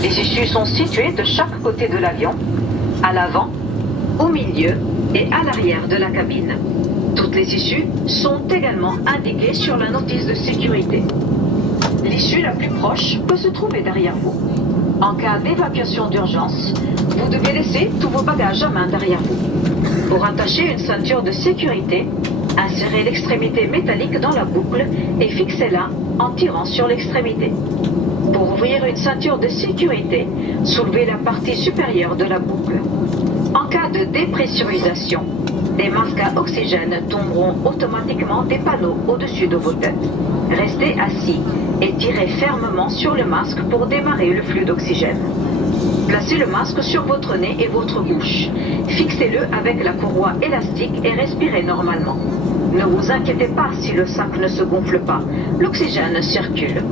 Les issues sont situées de chaque côté de l'avion, à l'avant, au milieu et à l'arrière de la cabine. Toutes les issues sont également indiquées sur la notice de sécurité. L'issue la plus proche peut se trouver derrière vous. En cas d'évacuation d'urgence, vous devez laisser tous vos bagages à main derrière vous. Pour attacher une ceinture de sécurité, insérez l'extrémité métallique dans la boucle et fixez-la en tirant sur l'extrémité. Pour ouvrir une ceinture de sécurité, soulevez la partie supérieure de la boucle. En cas de dépressurisation, des masques à oxygène tomberont automatiquement des panneaux au-dessus de vos têtes. Restez assis et tirez fermement sur le masque pour démarrer le flux d'oxygène. Placez le masque sur votre nez et votre bouche. Fixez-le avec la courroie élastique et respirez normalement. Ne vous inquiétez pas si le sac ne se gonfle pas. L'oxygène circule.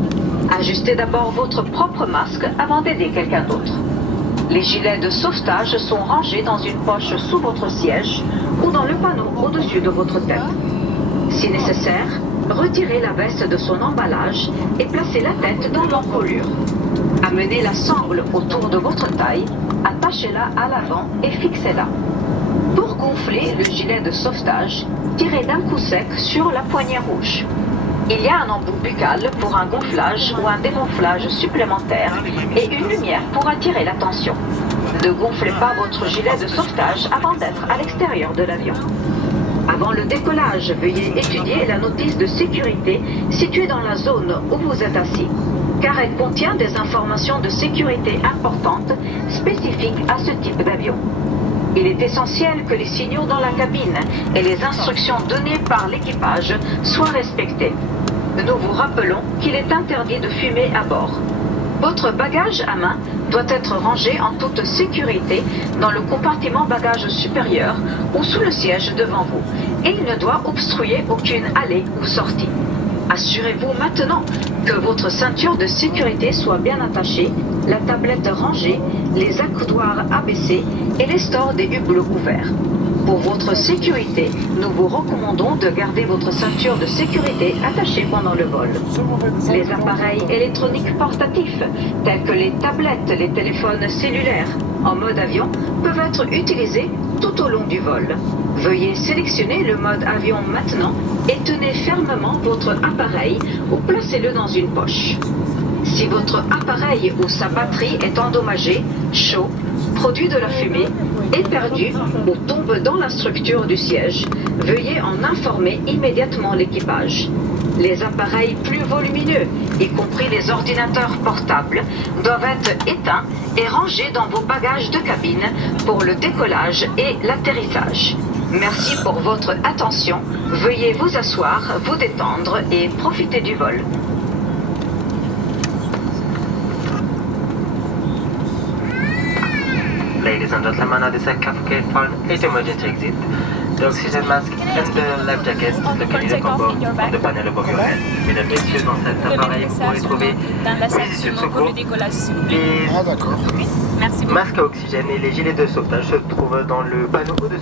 Ajustez d'abord votre propre masque avant d'aider quelqu'un d'autre. Les gilets de sauvetage sont rangés dans une poche sous votre siège ou dans le panneau au-dessus de votre tête. Si nécessaire, retirez la veste de son emballage et placez la tête dans l'encolure. Amenez la sangle autour de votre taille, attachez-la à l'avant et fixez-la. Pour gonfler le gilet de sauvetage, tirez d'un coup sec sur la poignée rouge. Il y a un embout buccal pour un gonflage ou un dégonflage supplémentaire et une lumière pour attirer l'attention. Ne gonflez pas votre gilet de sauvetage avant d'être à l'extérieur de l'avion. Avant le décollage, veuillez étudier la notice de sécurité située dans la zone où vous êtes assis, car elle contient des informations de sécurité importantes spécifiques à ce type d'avion. Il est essentiel que les signaux dans la cabine et les instructions données par l'équipage soient respectés. Nous vous rappelons qu'il est interdit de fumer à bord. Votre bagage à main doit être rangé en toute sécurité dans le compartiment bagage supérieur ou sous le siège devant vous et il ne doit obstruer aucune allée ou sortie. Assurez-vous maintenant que votre ceinture de sécurité soit bien attachée, la tablette rangée, les accoudoirs abaissés et les stores des hublots ouverts. Pour votre sécurité, nous vous recommandons de garder votre ceinture de sécurité attachée pendant le vol. Les appareils électroniques portatifs, tels que les tablettes, les téléphones cellulaires en mode avion, peuvent être utilisés tout au long du vol. Veuillez sélectionner le mode avion maintenant et tenez fermement votre appareil ou placez-le dans une poche. Si votre appareil ou sa batterie est endommagé, chaud, produit de la fumée, est perdu ou tombe dans la structure du siège, veuillez en informer immédiatement l'équipage. Les appareils plus volumineux, y compris les ordinateurs portables, doivent être éteints et rangés dans vos bagages de cabine pour le décollage et l'atterrissage. Merci pour votre attention. Veuillez vous asseoir, vous détendre et profiter du vol. Ladies and gentlemen, this is Kafka for 8 emergency exit. The oxygen mask and the life jacket located at combo on the panel above your head. Mesdames, Messieurs, dans cet appareil, vous pourrez trouver les issues de secours, les Ah d'accord. masques à oxygène et les gilets de sauvetage se trouvent dans le panneau au-dessus.